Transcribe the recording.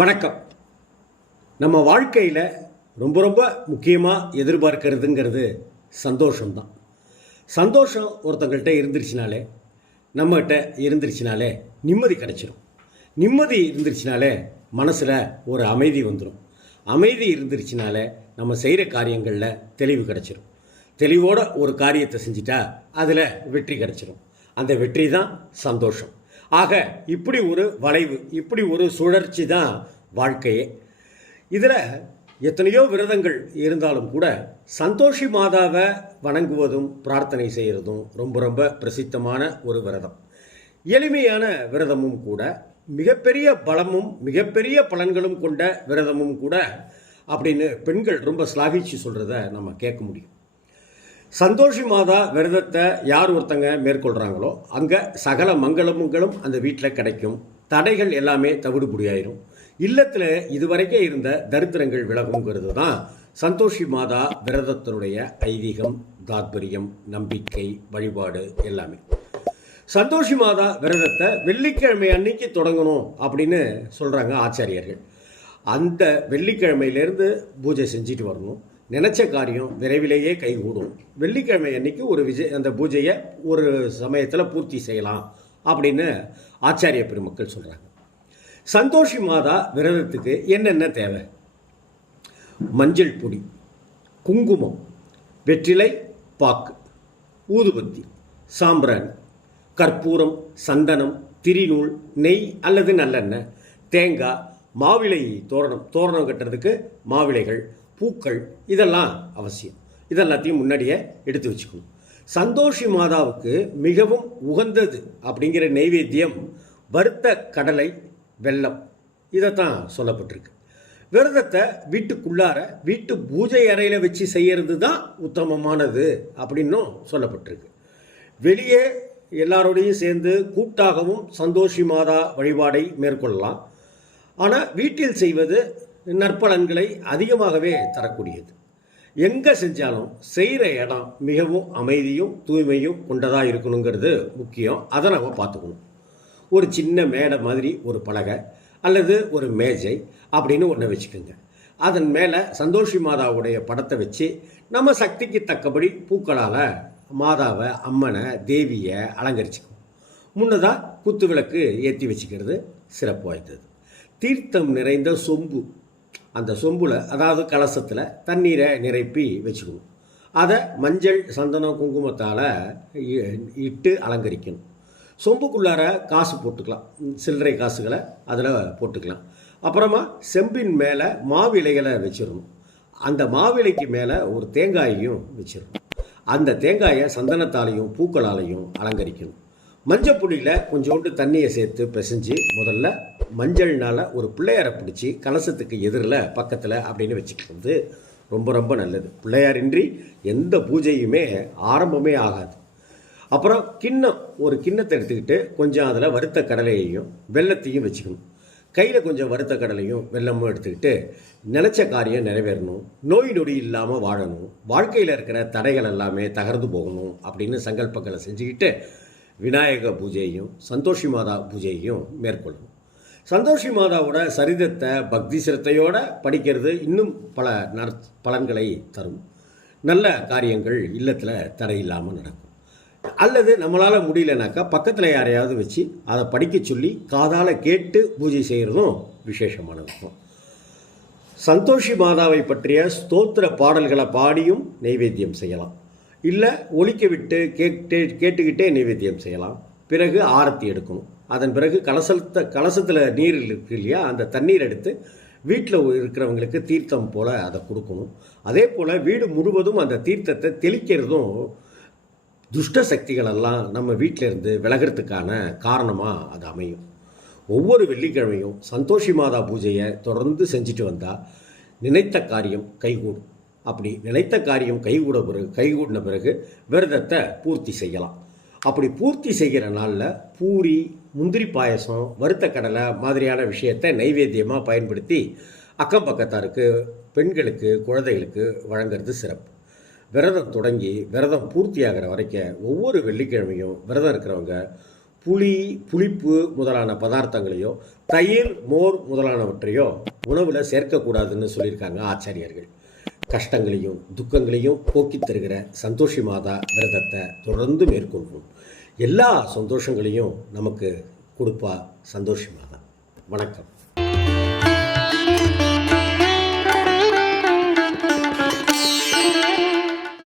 வணக்கம். நம்ம வாழ்க்கையில் ரொம்ப ரொம்ப முக்கியமாக எதிர்பார்க்கறதுங்கிறது சந்தோஷம்தான். சந்தோஷம் ஒருத்தங்கள்கிட்ட இருந்துருச்சுனாலே நம்மகிட்ட இருந்துருச்சுனாலே நிம்மதி கிடச்சிரும். நிம்மதி இருந்துருச்சுனாலே மனசில் ஒரு அமைதி வந்துடும் அமைதி இருந்துருச்சுனாலே நம்ம செய்கிற காரியங்களில் தெளிவு கிடச்சிரும். தெளிவோட ஒரு காரியத்தை செஞ்சிட்டா அதில் வெற்றி கிடச்சிரும். அந்த வெற்றி தான் சந்தோஷம். ஆக இப்படி ஒரு வளைவு இப்படி ஒரு சுழற்சி தான் வாழ்க்கையே. இதில் எத்தனையோ விரதங்கள் இருந்தாலும் கூட சந்தோஷி மாதாவை வணங்குவதும் பிரார்த்தனை செய்கிறதும் ரொம்ப ரொம்ப பிரசித்தமான ஒரு விரதம். எளிமையான விரதமும் கூட மிகப்பெரிய பலமும் மிகப்பெரிய பலன்களும் கொண்ட விரதமும் கூட அப்படின்னு பெண்கள் ரொம்ப ஸ்லாகிச்சு சொல்கிறத நம்ம கேட்க முடியும். சந்தோஷி மாதா விரதத்தை யார் ஒருத்தங்க மேற்கொள்கிறாங்களோ அங்கே சகல மங்களமுங்களும் அந்த வீட்டில் கிடைக்கும். தடைகள் எல்லாமே தவிடுபடியாயிரும். இல்லத்தில் இதுவரைக்கே இருந்த தரித்திரங்கள் விலகுங்கிறது தான் சந்தோஷி மாதா விரதத்தினுடைய ஐதீகம் தாத்பரியம் நம்பிக்கை வழிபாடு எல்லாமே. சந்தோஷி மாதா விரதத்தை வெள்ளிக்கிழமை அன்னைக்கு தொடங்கணும் அப்படின்னு சொல்கிறாங்க ஆச்சாரியர்கள். அந்த வெள்ளிக்கிழமையிலேருந்து பூஜை செஞ்சுட்டு வரணும். நினச்ச காரியம் விரைவிலேயே கைகூடும். வெள்ளிக்கிழமை அன்னைக்கு ஒரு விஜய் அந்த பூஜையை ஒரு சமயத்தில் பூர்த்தி செய்யலாம் அப்படின்னு ஆச்சாரிய பெருமக்கள் சொல்கிறாங்க சந்தோஷி மாதா விரதத்துக்கு என்னென்ன தேவை? மஞ்சள் பொடி குங்குமம் வெற்றிலை பாக்கு ஊதுபத்தி சாம்பிராணி கற்பூரம் சந்தனம் திரிநூல் நெய் அல்லது நல்லெண்ணெய் தேங்காய் மாவிளை தோரணம் தோரணம் கட்டுறதுக்கு மாவிளைகள் பூக்கள் இதெல்லாம் அவசியம். இதெல்லாத்தையும் முன்னாடியே எடுத்து வச்சுக்கணும். சந்தோஷி மாதாவுக்கு மிகவும் உகந்தது அப்படிங்கிற நெய்வேத்தியம் வறுத்த கடலை வெள்ளம். இதைத்தான் சொல்லப்பட்டிருக்கு. விரதத்தை வீட்டுக்குள்ளார வீட்டு பூஜை அறையில் வச்சு செய்யறது தான் உத்தமமானது அப்படின்னும் சொல்லப்பட்டிருக்கு. வெளியே எல்லாரோடையும் சேர்ந்து கூட்டாகவும் சந்தோஷி மாதா வழிபாடை மேற்கொள்ளலாம். ஆனால் வீட்டில் செய்வது நற்பலன்களை அதிகமாகவே தரக்கூடியது. எங்கே செஞ்சாலும் செய்கிற இடம் மிகவும் அமைதியும் தூய்மையும் கொண்டதாக இருக்கணுங்கிறது முக்கியம். அதை நம்ம பார்த்துக்கணும். ஒரு சின்ன மேடை மாதிரி ஒரு பலகை அல்லது ஒரு மேஜை அப்படின்னு ஒன்று வச்சுக்கோங்க. அதன் மேலே சந்தோஷி மாதாவுடைய படத்தை வச்சு நம்ம சக்திக்கு தக்கபடி பூக்களால் மாதாவை அம்மனை தேவியை அலங்கரிச்சுக்குவோம். முன்னதாக குத்து விளக்கு ஏற்றி வச்சுக்கிறது சிறப்பு வாய்ந்தது. தீர்த்தம் நிறைந்த சொம்பு. அந்த சொம்பில் அதாவது கலசத்தில் தண்ணீரை நிரப்பி வச்சுக்கணும் அதை மஞ்சள் சந்தனம் குங்குமத்தால் இட்டு அலங்கரிக்கணும். சொம்புக்குள்ளார காசு போட்டுக்கலாம். சில்லறை காசுகளை அதில் போட்டுக்கலாம். அப்புறமா செம்பின் மேலே மாவிலைகளை வச்சிடணும். அந்த மாவிலைக்கு மேலே ஒரு தேங்காயையும் வச்சிடணும். அந்த தேங்காயை சந்தனத்தாலையும் பூக்களாலையும் அலங்கரிக்கணும். மஞ்சள் புளியில் கொஞ்சோண்டு தண்ணியை சேர்த்து பிசைஞ்சு முதல்ல மஞ்சள்னால் ஒரு பிள்ளையாரை பிடிச்சி கலசத்துக்கு எதிரில் பக்கத்தில் அப்படின்னு வச்சுக்கிறது ரொம்ப ரொம்ப நல்லது. பிள்ளையாரின்றி எந்த பூஜையுமே ஆரம்பமே ஆகாது. அப்புறம் கிண்ணம். ஒரு கிண்ணத்தை எடுத்துக்கிட்டு கொஞ்சம் அதில் வறுத்த கடலையையும் வெள்ளத்தையும் வச்சுக்கணும். கையில் கொஞ்சம் வறுத்த கடலையும் வெள்ளமும் எடுத்துக்கிட்டு நினச்ச காரியம் நிறைவேறணும். நோய் நொடி இல்லாமல் வாழணும். வாழ்க்கையில் இருக்கிற தடைகள் எல்லாமே தகர்ந்து போகணும் அப்படின்னு சங்கல்பங்களை செஞ்சுக்கிட்டு விநாயக பூஜையையும் சந்தோஷி மாதா பூஜையையும் மேற்கொள்ளணும். சந்தோஷி மாதாவோட சரிதத்தை பக்தி சிரத்தையோடு படிக்கிறது இன்னும் பல நற் பலன்களை தரும். நல்ல காரியங்கள் இல்லத்தில் தடை இல்லாமல் நடக்கும். அல்லது நம்மளால் முடியலனாக்கா பக்கத்தில் யாரையாவது வச்சு அதை படிக்க சொல்லி காதால் கேட்டு பூஜை செய்கிறதும் விசேஷமானது. சந்தோஷி மாதாவை பற்றிய ஸ்தோத்திர பாடல்களை பாடியும் நைவேத்தியம் செய்யலாம். இல்லை ஒழிக்க விட்டு கேட்டு கேட்டுக்கிட்டே நைவேத்தியம் செய்யலாம். பிறகு ஆரத்தி எடுக்கணும். அதன் பிறகு கலசத்தை கலசத்தில் நீர் இருக்கு இல்லையா அந்த தண்ணீர் எடுத்து வீட்டில் இருக்கிறவங்களுக்கு தீர்த்தம் போல் அதை கொடுக்கணும். அதே போல் வீடு முழுவதும் அந்த தீர்த்தத்தை தெளிக்கிறதும் துஷ்ட சக்திகளெல்லாம் நம்ம வீட்டில் இருந்து விலகிறதுக்கான காரணமாக அது அமையும். ஒவ்வொரு வெள்ளிக்கிழமையும் சந்தோஷி மாதா பூஜையை தொடர்ந்து செஞ்சுட்டு வந்தால் நினைத்த காரியம் கைகூடும். அப்படி நினைத்த காரியம் கைகூட பிறகு கைகூடின பிறகு விரதத்தை பூர்த்தி செய்யலாம். அப்படி பூர்த்தி செய்கிற நாளில் பூரி முந்திரி பாயசம் வறுத்த கடலை மாதிரியான விஷயத்தை நைவேத்தியமாக பயன்படுத்தி அக்கம் பக்கத்தாருக்கு பெண்களுக்கு குழந்தைகளுக்கு வழங்குறது சிறப்பு. விரதம் தொடங்கி விரதம் பூர்த்தியாகிற வரைக்கும் ஒவ்வொரு வெள்ளிக்கிழமையும் விரதம் இருக்கிறவங்க புளி புளிப்பு முதலான பதார்த்தங்களையோ தயிர் மோர் முதலானவற்றையோ உணவில் சேர்க்கக்கூடாதுன்னு சொல்லியிருக்காங்க ஆச்சாரியர்கள். கஷ்டங்களையும் துக்கங்களையும் போக்கித் தருகிற சந்தோஷி மாதா விரதத்தை தொடர்ந்து மேற்கொள்வோம். எல்லா சந்தோஷங்களையும் நமக்கு கொடுப்பா சந்தோஷி மாதா. வணக்கம்.